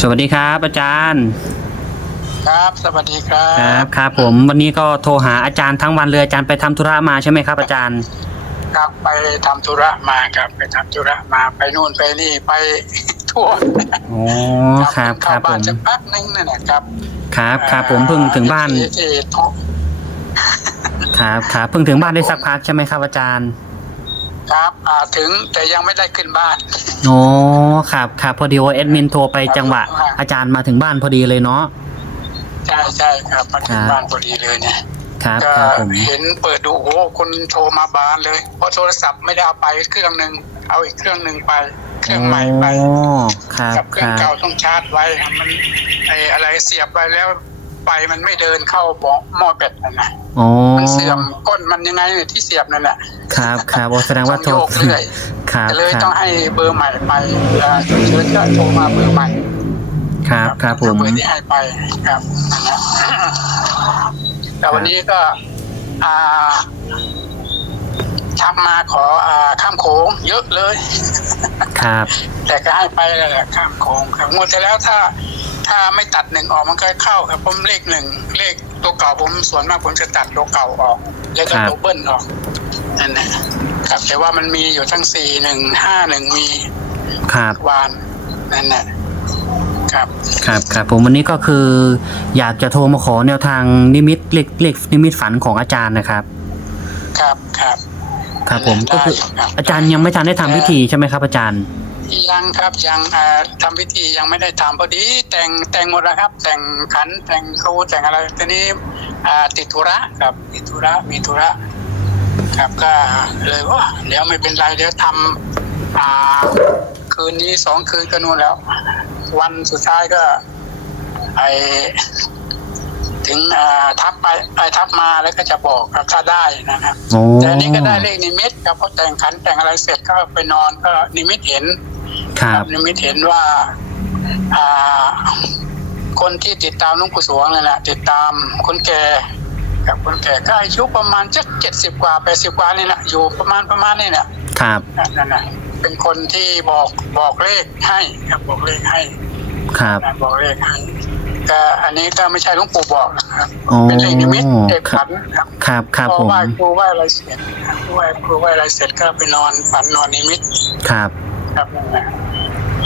สวัสดีครับอาจารย์ ครับสวัสดีครัครับบครับผมวันนี้ก็โทรหาอาจารย์ทั้งวันเลยอาจารย์ไปทำธุระมาใช่ไหมครับ อาจารย์ ครับไปทำธุระมาครับ ไปทำธุระมาไปนู่นไปนี่ไปทั่วอ๋อครับคเข้ารับผบ้านมจะพักนึงนั่นแหละครับ ครับครับผมเพิ่งถึงบ้านที่ที่ทุครับครับเพิ่งถึงบ้านได้สักพักใช่ไหมครับอาจารย์ ครับอ่าถึงแต่ยังไม่ได้ขึ้นบ้านอ๋อครับครับพอดีว่าแอดมินโทรไปจังหวะ อาจารย์มาถึงบ้านพอดีเลยเนาะ ใช่ใช่ครับมาถึงครับบ้านพอดีเลยเนี่ยครับก็ครับผมเห็นเปิดดูโอ้โหคนโทรมาบานเลยเพราะโทรศัพท์ไม่ได้เอาไปเครื่องหนึ่งเอาอีกเครื่องหนึ่งไป เครื่องใหม่ไปอ๋อครับกับเคครื่องรับ เก่าต้องชาร์จไว้ครับมันไออะไรเสียบไปแล้ว ไฟมันไม่เดินเข้าบ่อหม้อแบตนั่นนะอ๋อมันเสื่อมก้นมันยังไงเนี่ยที่เสียบนั่นแหละครับครับโอ้แสดงว่าโทรต้องโยกเรื่อยครับก็เลยคต้รัอบงให้เบอร์ใหม่ไปเวลาฉุกเชิญก็โทรมาเบอร์ใหม่ ครับครับผมเบอร์ที่ให้ไปครับนั่นนะแต่วันนี้ก็อ่าทำมาขออ่าข้ามโขงเยอะเลย ครับ แต่ก็ให้ไปแล้วแหละข้ามโค้งครับงวดที่แล้วถ้า ถ้าไม่ตัดหนึ่งออกมันก็เข้าครับผมเลขหนึ่งเลขตัวเก่าผมส่วนมากผมจะตัดตัวเก่าออก แล้วก็ตัวเบิ้ลออกนั่นนะครับแต่ว่ามันมีอยู่ทั้งสี่หนึ่งห้าหนึ่งมีครับวานนั่นแหละครับครับครับผมวันนี้ก็คือ อยากจะโทรมาขอแนวทางนิมิตเลขเลขนิมิตฝันของอาจารย์นะครับ ครับครับครับผมก็คือได้รับอาจารย์ยังไม่ทันได้ทำพิธีใช่ไหมครับอาจารย์ ยังครับยังอ่าทำพิธียังไม่ได้ทำพอดี แต่งแต่งหมดแล้วครับ แต่งขันแต่งครูแต่งอะไรทีนี้อ่าติดธุระครับติดธุระมีธุระ ครับก็เลยว่าเดี๋ยวไม่เป็นไรเดี๋ยวทำอ่าคืนนี้สองคืนก็นู่นแล้ว วันสุดท้ายก็ไอถึงอ่าทักไปไปทักมาแล้วก็จะบอกครับถ้าได้นะครับโอ้แต่อันนี้ก็ได้เลขนิมิตครับพอแต่งขันแต่งอะไรเสร็จก็ไปนอนก็นิมิตเห็น ครับนิมิตเห็นว่า อ่า คนที่ติดตามหลุงปู่สวงนี่แหละติดตามคนแก่กับคนแก่ก็อายุประมาณจะเจ็ดสิบกว่าแปดสิบกว่านี่แหละอยู่ประมาณประมาณนี่แหละครับนั่นแหละเป็นคนที่บอกบอกเลขให้ครับบอกเลขให้ ครับนะบอกเลขให้ก็อันนี้ก็ไม่ใช่หลุงปู่บอกนะครับอ๋อเป็นเลขนิมิตเลขฝันครับครับครับพอผมไหว้ครูไหว้อะไรเสร็จครับไหว้ครูไหว้อะไรเสร็จก็ไปนอนฝันนอนนิมิตครับ ครับนั่นแหละ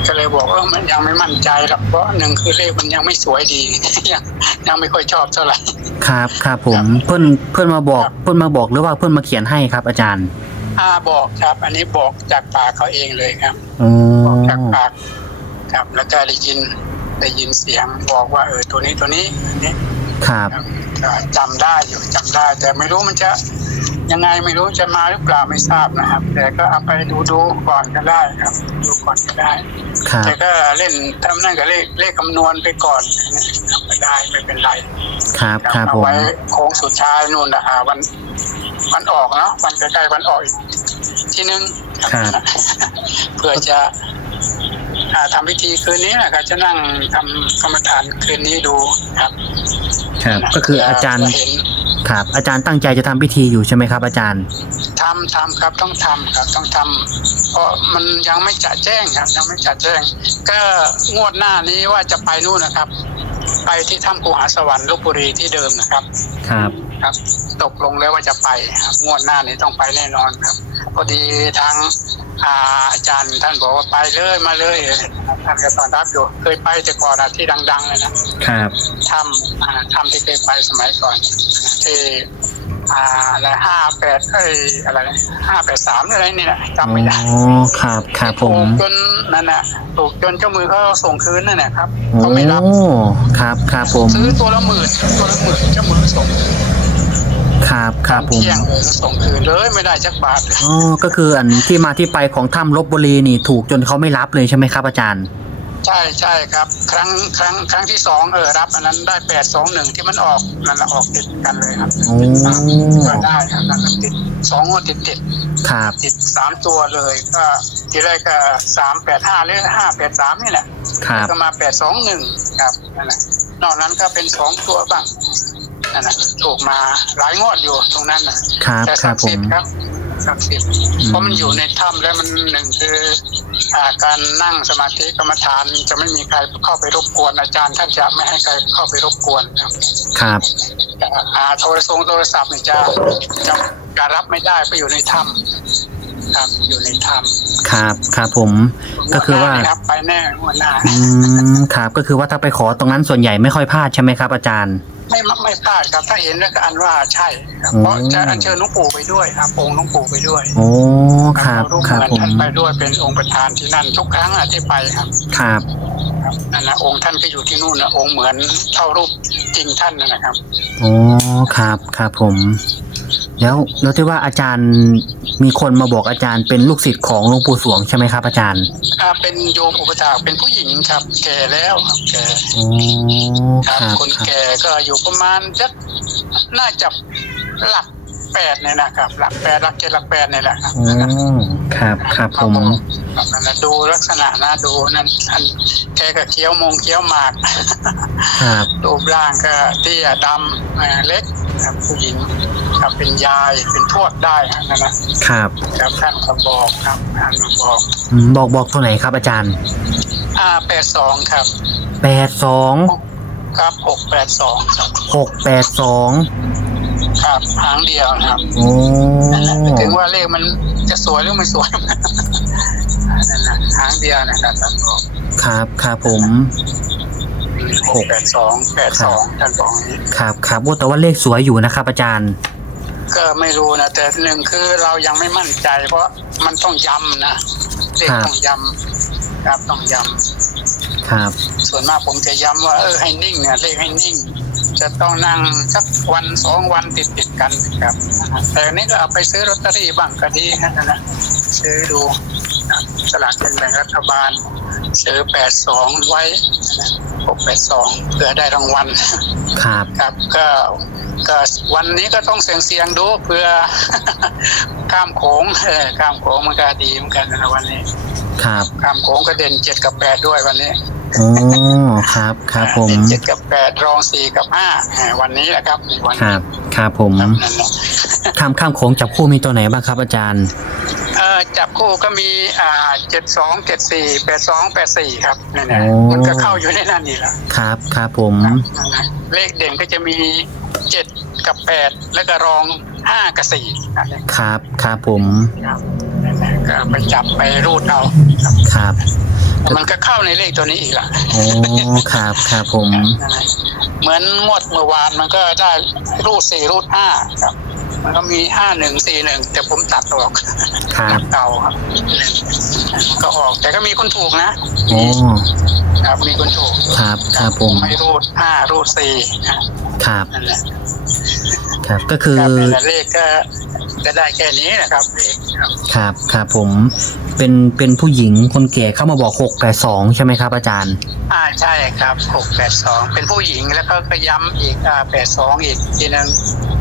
ก็เลยบอกว่ามันยังไม่มั่นใจหรอกเพราะหนึ่งคือเลขมันยังไม่สวยดี ยังยังไม่ค่อยชอบเท่าไหร่ครับครับผม เพื่อนเพื่อนมาบอก เพื่อนมาบอกหรือว่าเพื่อนมาเขียนให้ครับ อาจารย์อ่าบอกครับ อันนี้บอกจากปากเขาเองเลยครับโอ้บอกจากปากครับแล้วก็ได้ยินได้ยินเสียงบอกว่าเออตัวนี้ตัวนี้อันนี้ครับครับก็ จำได้อยู่จำได้ แต่ไม่รู้มันจะยังไงไม่รู้จะมาหรือเปล่าไม่ทราบนะครับ แต่ก็เอาไปดูดูก่อนก็ได้ครับ ดูก่อนก็ได้ครับแต่ก็เล่นทำนั่นกับเลขเลขคำนวณไปก่อนทำไปได้ไม่เป็นไร ครับครับเอาผมไว้โค้งสุดท้ายนู่นนะฮะวันวันออกเนาะวันใกล้ๆวันออกอีกทีนึงเพื่อจะ อ่าทำพิธีคืนนี้นะครับจะนั่งทำกรรมฐานคืนนี้ดูครับ ครับ ก็คืออาจารย์เห็นครับ อาจารย์ตั้งใจจะทำพิธีอยู่ใช่ไหมครับ อาจารย์ทำทำครับต้องทำครับต้องทำเพราะมันยังไม่จะแจ้งครับ ยังไม่จะแจ้ง ก็งวดหน้านี้ว่าจะไปนู่นนะครับ ไปที่ถ้ำกูหาสวรรค์ลบบุรีที่เดิมนะครับ ครับ ครับตกลงแล้วว่าจะไปครับงวดหน้านี้ต้องไปแน่นอนครับพอดีทางอาอาจารย์ท่านบอกว่าไปเลยมาเลยท่านก็ตอนรับอยู่เคยไปแต่ก่อนอะที่ดังๆเลยนะครับถ้ำอ่าถ้ำที่เคยไปสมัยก่อนที่อ่าอะไรห้าแปดเอ้ยอะไรห้าแปดสามอะไรนี่แหละจำไม่ได้อ๋อครับครับผถูมกจนนั่นน่ะถูกจนเจ้ามือเขาส่งคืนนั่นแหละครับโอ้เขาไม่รับครับครับผมซื้อตัวละหมื่นตัวละหมื่นเจ้ามือส่ง ครับครับผม เที่ยงเลยก็ส่งคืนเลยไม่ได้จักบาทเลยอ๋อก็คืออันที่มาที่ไปของถ้ำลบบุรีนี่ถูกจนเขาไม่รับเลยใช่ไหมครับอาจารย์ ใช่ใช่ครับ ครั้งครั้งครั้งที่สองเออรับ อันนั้นได้แปดสองหนึ่งที่มันออกนั่นแหละออกติดกันเลยครับโอ้ก็ได้ครับนั่นแหละติดสองงวดติดติดครับ ติดสามตัวเลยก็ทีแรกก็สามแปดห้าหรือห้าแปดสามนี่แหละครับ ก็มาแปดสองหนึ่งครับนั่นแหละนอกนั้นก็เป็นสองตัวบ้าง นั่นแหละถูกมาหลายงวดอยู่ตรงนั้นนะครับแต่ครัศับกดิ์ผสิทม ธิ์ครับศักดิ์สิทธิ์เพราะมันอยู่ในถ้ำแล้วมันหนึ่งคืออ่าการนั่งสมาธิกรรมฐานจะไม่มีใครเข้าไปรบกวนอาจารย์ท่านจะไม่ให้ใครเข้าไปรบกวนครับ ครับ อ่าโทรศัพท์โทรศัพท์นี่จะจะจะรับไม่ได้ไปอยู่ในถ้ำครับ อยู่ในถ้ำครับ ครับผมก็คือว่าครับไปแน่หัวหน้าอืม ครับ ก็คือว่าถ้าไปขอตรงนั้นส่วนใหญ่ไม่ค่อยพลาดใช่ไหมครับอาจารย์ ไม่ไม่พลาดครับ ถ้าเห็นแล้วก็อันว่าใช่ครับอืมเพราะจะอัญเชิญหลวงปู่ไปด้วยครับ องค์หลวงปู่ไปด้วยโอ้ครับเอารูปครับเหมือนผมท่านไปด้วยเป็นองค์ประธานที่นั่นทุกครั้งอะที่ไปครับ ครับครับนั่นนะองค์ท่านก็อยู่ที่นู่นนะองค์เหมือนเท่ารูปจริงท่านนั่นนะครับโอ้ครับ ครับผม แล้วแล้วที่ว่าอาจารย์มีคนมาบอกอาจารย์เป็นลูกศิษย์ของหลวงปู่สวงใช่ไหมครับ อาจารย์อ่าเป็นโยมอุปถากเป็นผู้หญิงครับ แก่แล้วครับแก่โอ้คครับรับคนครับแก่ก็อยู่ประมาณจะน่าจะหลักแปดเนี่ยนะครับ หลักแปดหลักเจ็ดหลักแปดเนี่ยแหละครับโอ้ครับครับผมครับนั่นนะดูลักษณะนะดูนั่นท่านแกก็เคี้ยวมงเคี้ยวหมาก ครับรูปร่างก็เตี้ยดำอ่าเล็ก ครับผู้หญิงครับเป็นยายเป็นทวดได้ครับนั่นนะครับครับท่านก็บอกครับท่านก็บอกอืมบอกบอกตัวไหนครับอาจารย์อ่าแปดสองครับแปดสองครับหกแปดสองครับหกแปดสองครับหางเดียวนะครับโอ้นั่นแหละถึงว่าเลขมันจะสวยหรือไม่สวยนั่นนะหางเดียวนะครับท่านบอกครับครับผม หกแปดสองแปดสองท่านบอกอย่างนี้ครับครับว่าแต่ว่าเลขสวยอยู่นะครับอาจารย์ ก็ไม่รู้นะแต่หนึ่งคือเรายังไม่มั่นใจ เพราะมันต้องย้ำนะเลขครับต้องย้ำครับต้องย้ำครับ ส่วนมากผมจะย้ำว่าเออให้นิ่งเนี่ยเลขให้นิ่ง จะต้องนั่งสักวันสองวันติดติดๆกันครับ แต่อันนี้ก็เอาไปซื้อลอตเตอรี่บ้างก็ดีนะนะซื้อดูนะสลากกินแบ่งรัฐบาลซื้อแปดสองไว้ หกแปดสองเพื่อได้รางวัลครับ ครับก็ก็วันนี้ก็ต้องเสี่ยงเสียงๆดูเพื่อข้ามโขงเออข้ามโขงมันก็ดีเหมือนกันนะวันนี้ ครับข้ามโขงก็เด่นเจ็ดกับแปดด้วยวันนี้โอ้ครับครับผมเด่นเจ็ดกับแปดรองสี่กับห้าเออวันนี้แหละครับในวันคนี้รับ ครับผมครับนั่นแหละข้ามข้ามโค้งจับคู่มีตัวไหนบ้างครับอาจารย์เอ่อจับคู่ก็มีอ่าเจ็ดสองเจ็ดสี่แปดสองแปดสี่ครับนี่นแหละโอ้ มันก็เข้าอยู่ในนั้นนี่แหละครับครับผม ครับนั่นแหละเลขเด่นก็จะมีเจ็ดกับแปดแล้วก็รองห้ากับสี่นั่นแหละครับครับผม ครับนั่นแหละก็ไปจับไปรูดเอาครับครับ มันก็เข้าในเลขตัวนี้อีกละ โอ้ ครับครับผม นั่นแหละเหมือนงวดเมื่อวานมันก็ได้รูดสี่รูดห้าครับ มันก็มีห้าหนึ่งสี่หนึ่งแต่ผมตัดออกครับเก่าครับก็ออก แต่ก็มีคนถูกนะโอ้ครับมีคนถูกครับครับผมไม่รูดห้ารูดสี่นะครับนั่นแหละครับก็คือครับนั่นแหละเลขก็จะได้แค่นี้นะครับเลขครับครับครับผมเป็นเป็นผู้หญิงคนแก่เข้ามาบอกหกแปดสองใช่ไหมครับ อาจารย์ อ่าใช่ครับหกแปดสองเป็นผู้หญิงแล้วก็ก็ย้ำอีกอ่าแปดสองอีกทีนึง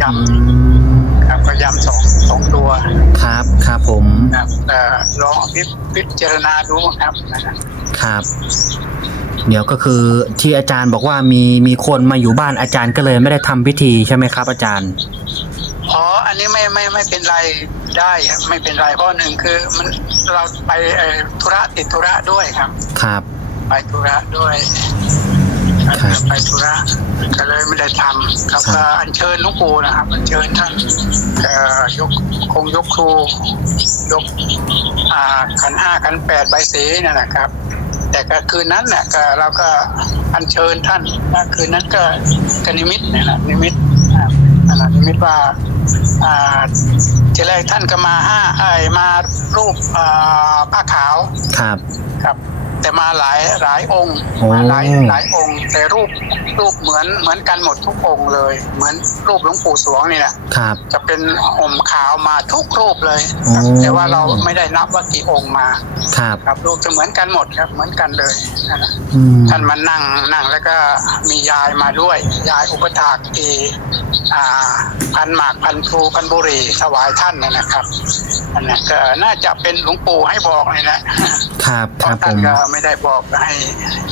ย้อืมำครับ ก็ย้ำสองสองตัวครับครับผมครับเอ่อลองพิพิจารณาดูครับนะครับครับ เดี๋ยวก็คือที่อาจารย์บอกว่ามีมีคนมาอยู่บ้านอาจารย์ก็เลยไม่ได้ทำพิธีใช่ไหมครับอาจารย์ อ๋ออันนี้ไม่ไม่ไม่เป็นไรได้ครับไม่เป็นไรเพราะหนึ่งคือมันเราไปเอ่อธุระติดธุระด้วยครับ ครับ ไปธุระด้วยครับ ไปธุระก็เลยไม่ได้ทำครับครับก็อัญเชิญหลุงปู่นะครับอัญเชิญท่านเอ่อยกคงยกครูยกอ่าขันห้าขันแปดใบสีนั่นนะครับ แต่ก็คืนนั้นเนี่ยก็เราก็อัญเชิญท่านนะคืนนั้นก็กนิมิตเนี่ยนะนิมิตอ่านั่นนะนิมิตว่าอ่าทีแรกท่านก็มาห้าไอ้ยมารูปอ่าผ้าขาวครับครับ แต่มาหลายหลายองค์โอ้มาหลายหลายองค์ แต่รูปรูปเหมือนเหมือนกันหมดทุกองค์เลย เหมือนรูปหลวงปู่สวงนี่แหละครับ จะเป็นห่มขาวมาทุกรูปเลยครับโอ้แต่ว่าเราไม่ได้นับว่ากี่องค์มาครับครับรูปจะเหมือนกันหมดครับ เหมือนกันเลยนั่นน่ะอืมท่านมานั่งนั่งแล้วก็มียายมาด้วย ยายอุปถากที่อ่าพันหมากพันครูพันบุหรีถวายท่านนะนะครับอันนั้นก็น่าจะเป็นหลวงปู่ให้บอกเลยนะครับเพครัราะบผท่านมก็ไม่ได้บอกให้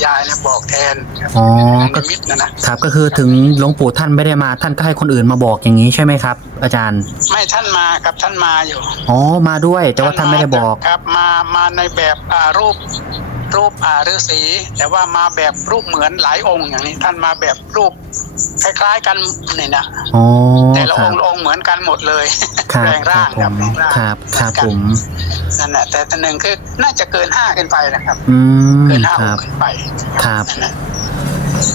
ยายนะบอกแทนครับอ๋อในก็นิมิตนะนะครับก็คือถึงหลวงปู่ท่านไม่ได้มาท่านก็ให้คนอื่นมาบอกอย่างนี้ใช่ไหมครับ อาจารย์ไม่ท่านมาครับท่านมาอยู่อ๋อมาด้วยแต่ว่าท่านไม่ได้บอก ครับ มามาในแบบอ่ารูปรูปอ่าฤาษีแต่ว่ามาแบบรูปเหมือนหลายองค์อย่างนี้ท่านมาแบบรูปคล้ายๆกันนี่นะอ๋อแต่ละคอรังบค์ละองค์เหมือนกันหมดเลยครับแปลงคร่ารับงผครับมแปลงร่างครับครับผม นั่นแหละแต่ตัวหนึ่งคือน่าจะเกินห้าขึ้นไปนะครับ อืมเกินห้าคองรับค์ขึ้นไปครับ นั่นแหละ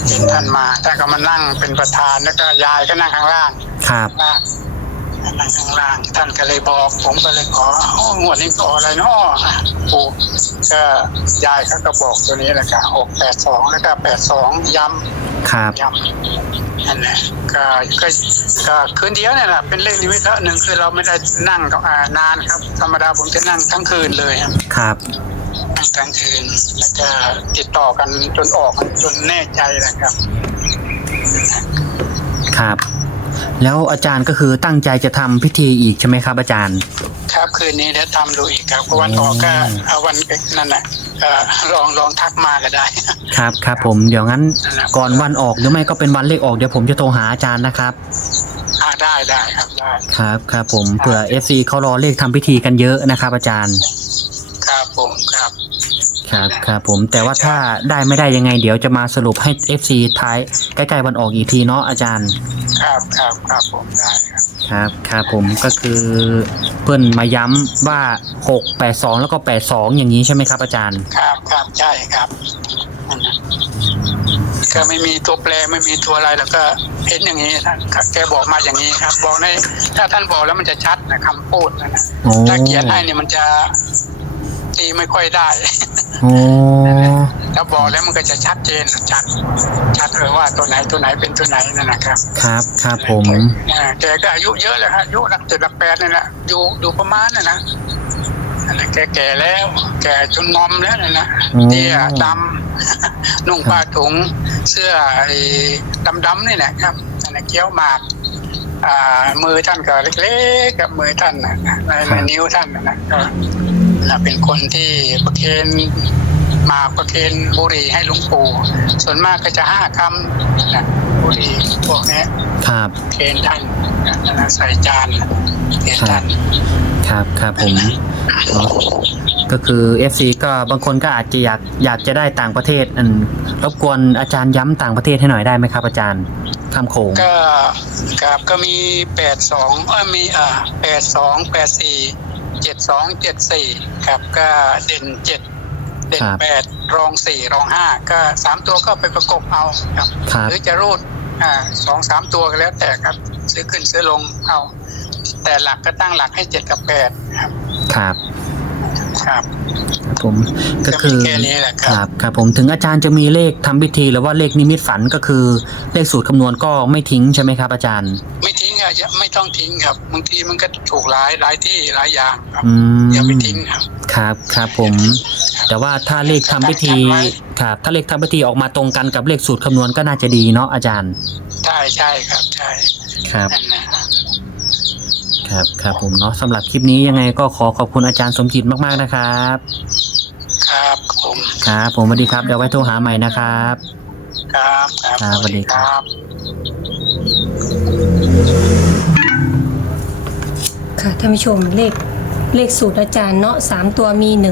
เห็นท่านมาท่านก็มานั่งเป็นประธานแล้วก็ยายก็นั่งข้างล่าง ครับล่างนั่งข้างล่างท่านก็เลยบอก ผมก็เลยขอโอ้งวดนี้ขออะไรเนาะปู่ก็ยายเขาก็บอกตัวนี้แหละค่ะหกแปดสองแล้วก็แปดสองย้ำ ครับย้ำนั่นแหละก็ก็ก็คืนเดียวเนี่ยแหละเป็นเลขนิมิตแล้วหนึ่งคือเราไม่ได้นั่งกับอ่านานครับ ธรรมดาผมจะนั่งทั้งคืนเลยครับครับนั่งทั้งคืนแล้วก็ติดต่อกันจนออกจนแน่ใจแหละครับ ครับ แล้วอาจารย์ก็คือตั้งใจจะทำพิธีอีกใช่ไหมครับ อาจารย์ ครับ คืนนี้เดี๋ยวทำดูอีกครับเพราะวันออกก็เอาวันนั่นแหละเอ่อลองลองทักมาก็ได้ ครับครับผมเดี๋ยวงั้นนั่นแหละก่อนวันออกหรือไม่ก็เป็นวันเลขออกเดี๋ยวผมจะโทรหาอาจารย์นะครับอ่าได้ได้ครับได้ครับครับผมเผื่อ FC เขารอเลขทำพิธีกันเยอะนะครับ อาจารย์ ครับผม ครับครับครับผมแต่ว่าถ้าได้ไม่ได้ยังไง เดี๋ยวจะมาสรุปให้ FC ท้ายใกล้ๆวันออกอีกทีเนาะอาจารย์ ครับครับครับผมได้ครับครับครับผมก็คือเพื่อนมาย้ำว่า 6 8 2 แล้วก็ 8 2 อย่างนี้ใช่ไหมครับอาจารย์ ครับครับใช่ครับนั่นน่ะก็ไม่มีตัวแปรไม่มีตัวอะไรแล้วก็เห็นอย่างนี้ท่านแกบอกมาอย่างนี้ครับ บอกในถ้าท่านบอกแล้วมันจะชัดนะคำพูดนะนะโอ้ ถ้าเขียนให้เนี่ยมันจะตีไม่ค่อยได้ โอ้ถ้าบอกแล้วมันก็จะชัดเจนชัดชัดเออว่าตัวไหนตัวไหนเป็นตัวไหนนั่นนะครับครับครับผมอ่าแกก็อายุเยอะเลยฮะอายุนักเจ็ดนักแปดนี่แหละอยู่อยู่ประมาณนั่นนะอันนั้นแกแก่แล้วแก่จนงอมแล้วนั่นนะเตี้ยดำนุ่งผ้าถุงเสื้อไอ้ดำๆนี่แหละครับอันนั้นเกี้ยวหมากอ่ามือท่านก็เล็กๆกับมือท่านนะในในนิ้วท่านนะนะก็ เป็นคนที่ประเคนหมากประเคนบุหรี่ให้หลวงปู่ส่วนมากก็จะห้าคำนะบุหรี่พวกนี้ครับเคนท่านนะใส่จานเคนท่านครับครับผมอ๋อก็คือ FC ก็บางคนก็อาจจะอยากอยากจะได้ต่างประเทศอันรบกวนอาจารย์ย้ำต่างประเทศให้หน่อยได้ไหมครับ อาจารย์ข้ามโขงก็ครับก็มีแปดสองเออมีอ่าแปดสองแปดสี่ เจ็ดสองเจ็ดสี่ครับก็เด่นเจ็ดเด่นแปดรองสี่รองห้าก็สามตัวก็ไปประกบเอาครับครับหรือจะรูดอ่าสองสามตัวก็แล้วแต่ครับ ซื้อขึ้นซื้อลงเอา แต่หลักก็ตั้งหลักให้เจ็ดกับแปดครับ ครับ ครับครับ ผมก็ก็คืมีอแค่นี้แหละคครับรับ ครับ ผมถึงอาจารย์จะมีเลขทำพิธีหรือว่าเลขนิมิตฝันก็คือเลขสูตรคำนวณก็ไม่ทิ้งใช่ไหมครับ อาจารย์ ไม่ทิ้งครับอย่าไม่ต้องทิ้งครับบางทีมันก็ถูกหลายหลายที่หลายอย่างครับอืมอย่าไปทิ้งครับ ครับครับผม แต่ว่าถ้าเลขทำพิธีครับถ้าเลขทำพิธีออกมาตรงกันกับเลขสูตรคำนวณก็น่าจะดีเนาะอาจารย์ ใช่ใช่ครับใช่ครับนั่นนะ ครับครับผมเนาะสำหรับคลิปนี้ยังไงก็ขอขอบคุณอาจารย์สมจิตมากๆนะครับ ครับผมครับผมสวัสดีครับเดี๋ยวไว้โทรหาใหม่นะครับ ครับครับครับสวัสดีครับบค่ะท่านผู้ชมเลขเลขสูตรอาจารย์เนาะสามตัวมี 189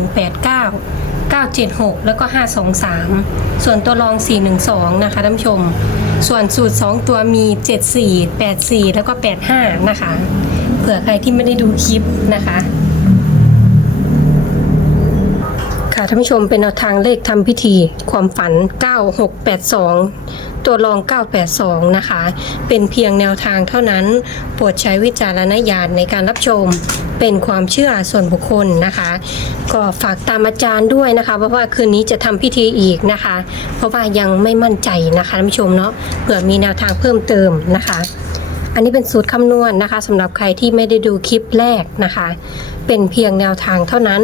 976 แล้วก็ 523 ส่วนตัวรอง 412 นะคะท่านผู้ชม ส่วนสูตร 2 ตัวมี 74 84 แล้วก็ 85 นะคะ เผื่อใครที่ไม่ได้ดูคลิปนะคะ ค่ะท่านผู้ชมเป็นแนวทางเลขทำพิธี ความฝัน 9682ตัวรอง 982 นะคะ เป็นเพียงแนวทางเท่านั้น โปรดใช้วิจารณญาณในการรับชม เป็นความเชื่อส่วนบุคคลนะคะ ก็ฝากตามอาจารย์ด้วยนะคะ เพราะว่าคืนนี้จะทำพิธีอีกนะคะ เพราะว่ายังไม่มั่นใจนะคะท่านผู้ชมเนาะ เผื่อมีแนวทางเพิ่มเติมนะคะ อันนี้เป็นสูตรคำนวณนะคะสำหรับใครที่ไม่ได้ดูคลิปแรกนะคะ เป็นเพียงแนวทางเท่านั้น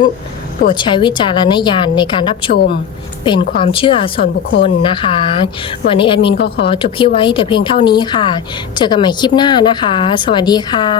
โปรดใช้วิจารณญาณในการรับชม เป็นความเชื่อส่วนบุคคลนะคะ วันนี้แอดมินก็ขอจบคลิปไว้แต่เพียงเท่านี้ค่ะ เจอกันใหม่คลิปหน้านะคะ สวัสดีค่ะ